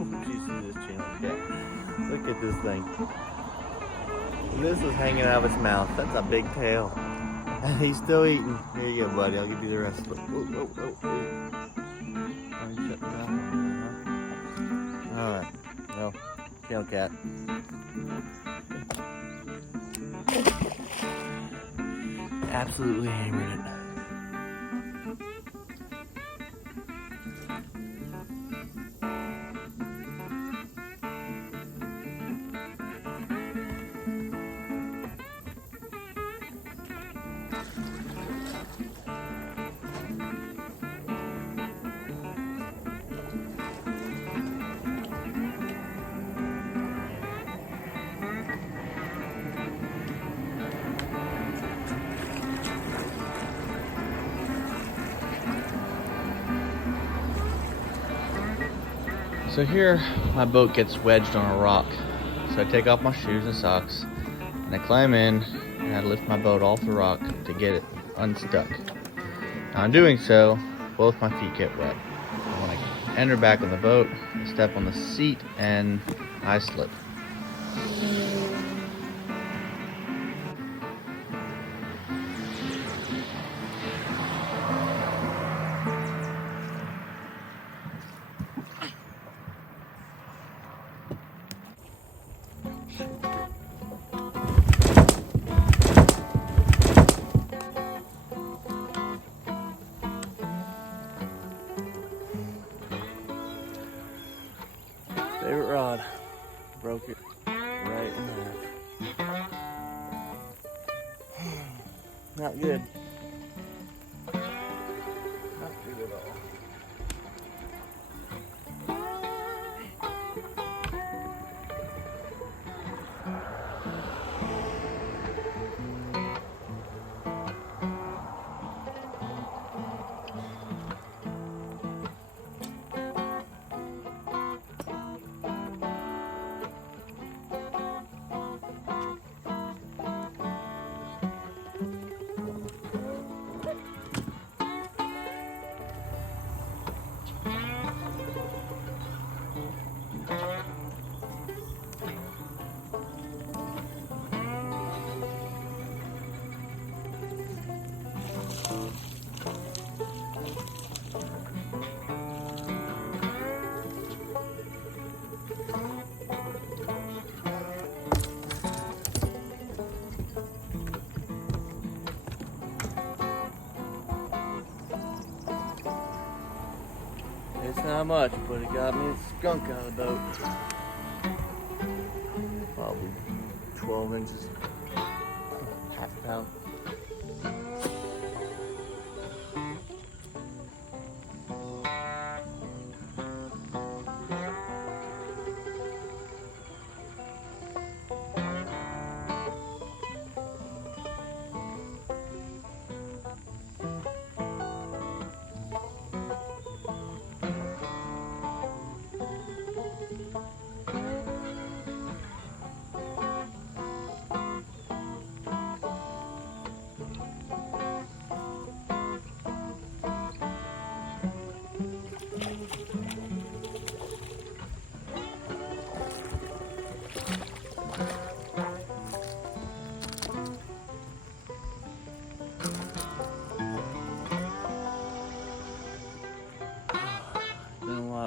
You see this channel cat? Look at this thing. This is hanging out of its mouth. That's a big tail. And he's still eating. Here you go, buddy. I'll give you the rest of it. Oh, oh, oh, oh. Oh, you shut your mouth. Alright. Well, channel cat. Absolutely hammered it. So here, my boat gets wedged on a rock. So I take off my shoes and socks, and I climb in, and I lift my boat off the rock to get it unstuck. Now in doing so, both my feet get wet. And when I enter back on the boat, I step on the seat, and I slip. Favorite rod, broke it right in half. Not good. Not good at all. It's not much, but it got me a skunk out of the boat. Probably 12 inches, half a pound.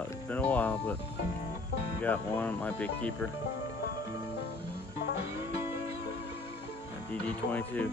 It's been a while, but we got one. It might be a keeper. A DD22.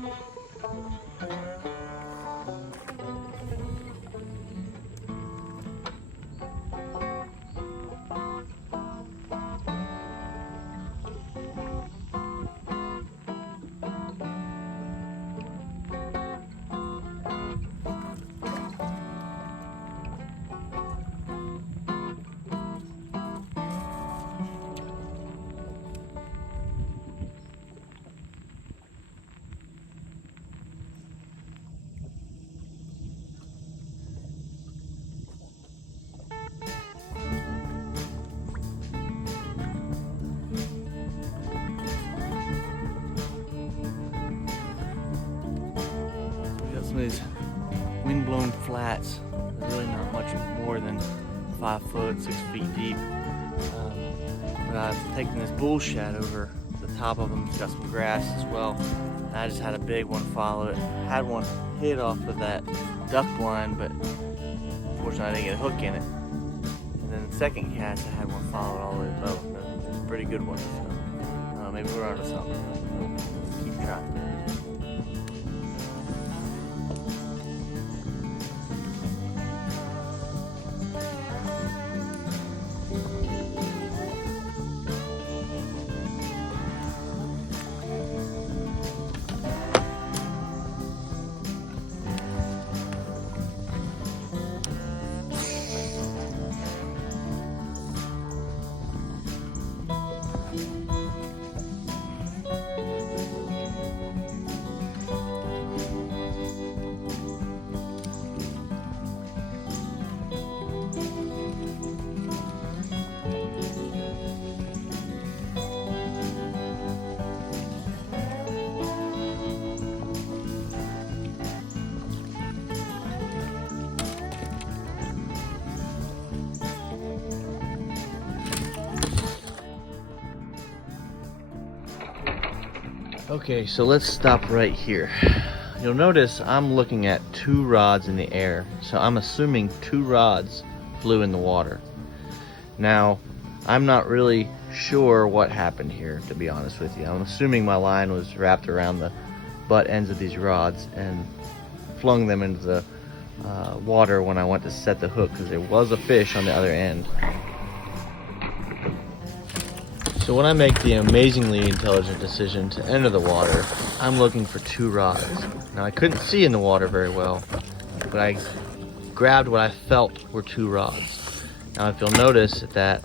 Some of these wind-blown flats. They're really not much more than 5 foot, 6 feet deep. taken this bull shed over the top of them. It's got some grass as well. And I just had a big one follow it. Had one hit off of that duck blind, but unfortunately I didn't get a hook in it. And then the second cast, I had one follow it all the way to the boat. It was a pretty good one. So maybe we're onto something. Let's keep trying. Okay, so let's stop right here. You'll notice I'm looking at 2 rods in the air, so I'm assuming 2 rods flew in the water. Now, I'm not really sure what happened here, to be honest with you. I'm assuming my line was wrapped around the butt ends of these rods and flung them into the water when I went to set the hook, because there was a fish on the other end. So when I make the amazingly intelligent decision to enter the water, I'm looking for 2 rods. Now I couldn't see in the water very well, but I grabbed what I felt were 2 rods. Now if you'll notice at that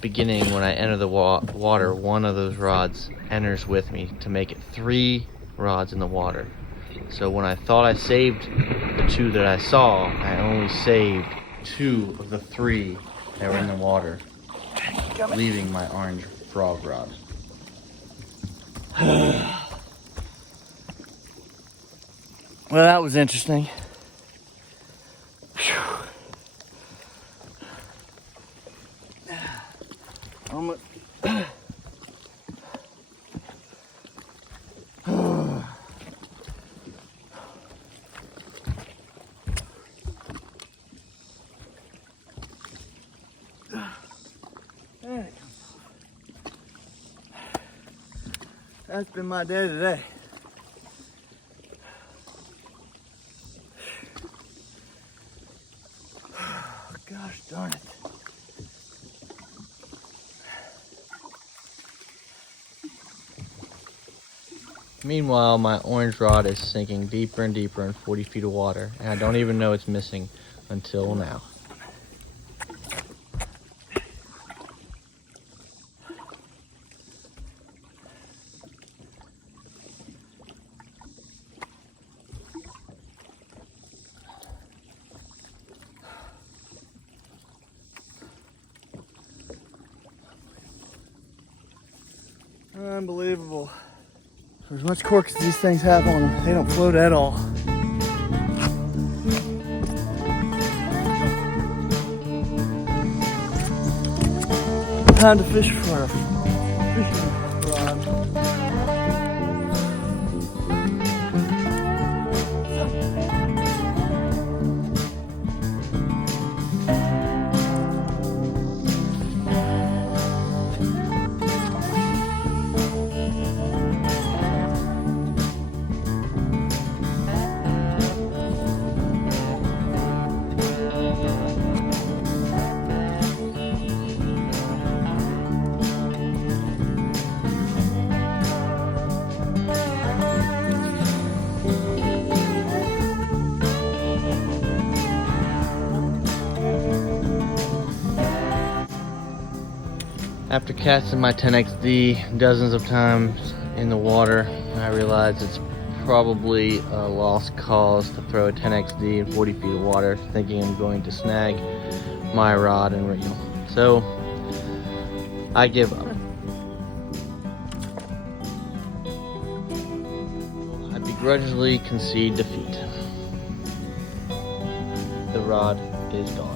beginning when I enter the water, one of those rods enters with me to make it 3 rods in the water. So when I thought I saved the 2 that I saw, I only saved 2 of the 3 that were in the water, leaving my orange frog rod. Well, that was interesting. That's been my day today. Gosh darn it. Meanwhile, my orange rod is sinking deeper and deeper in 40 feet of water, and I don't even know it's missing until now. Unbelievable. For as much cork as these things have on them, they don't float at all. Time to fish for a fishing rod. After casting my 10XD dozens of times in the water, I realized it's probably a lost cause to throw a 10XD in 40 feet of water, thinking I'm going to snag my rod and reel. So I give up. I begrudgingly concede defeat. The rod is gone.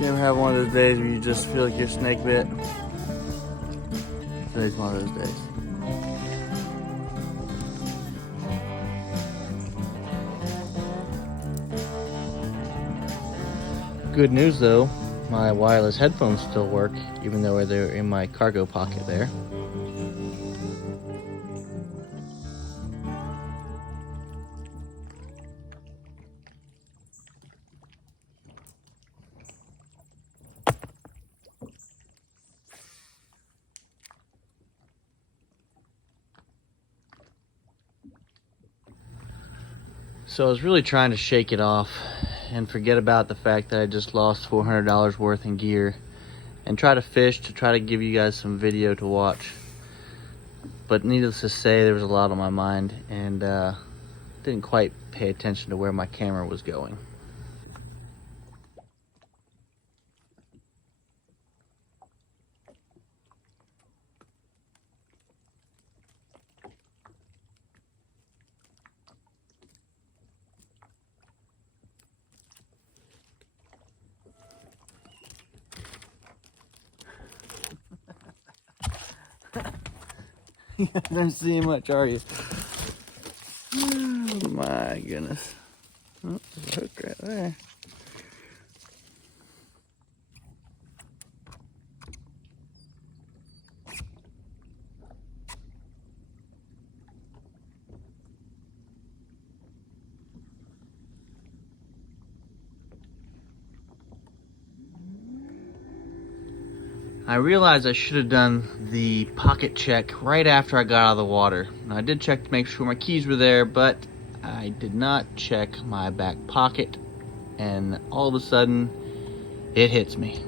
You ever have one of those days where you just feel like you're snake bit? Today's one of those days. Good news though, my wireless headphones still work, even though they're in my cargo pocket there. So I was really trying to shake it off and forget about the fact that I just lost $400 worth in gear and try to fish to try to give you guys some video to watch. But needless to say, there was a lot on my mind and didn't quite pay attention to where my camera was going. You don't see much, are you? Oh my goodness. Oh, there's a hook right there. I realized I should have done the pocket check right after I got out of the water. Now, I did check to make sure my keys were there, but I did not check my back pocket, and all of a sudden, it hits me.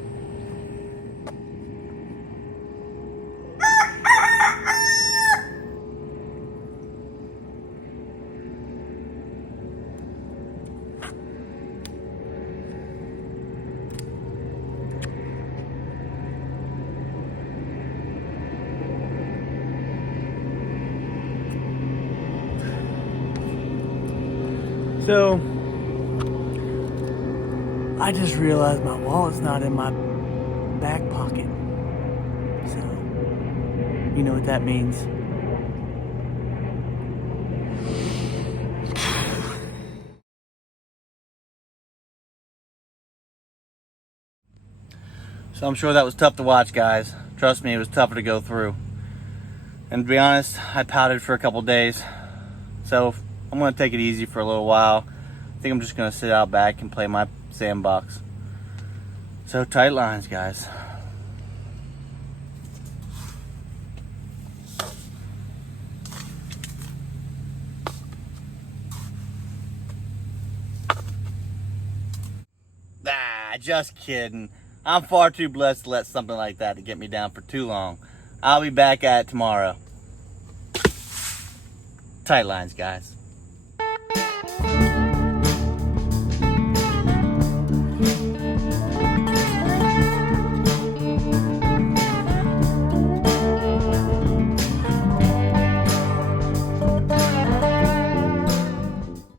So, I just realized my wallet's not in my back pocket. So, you know what that means. So I'm sure that was tough to watch, guys. Trust me, it was tougher to go through. And to be honest, I pouted for a couple days. So I'm gonna take it easy for a little while. I think I'm just gonna sit out back and play my sandbox. So tight lines, guys. Ah, just kidding. I'm far too blessed to let something like that to get me down for too long. I'll be back at it tomorrow. Tight lines, guys.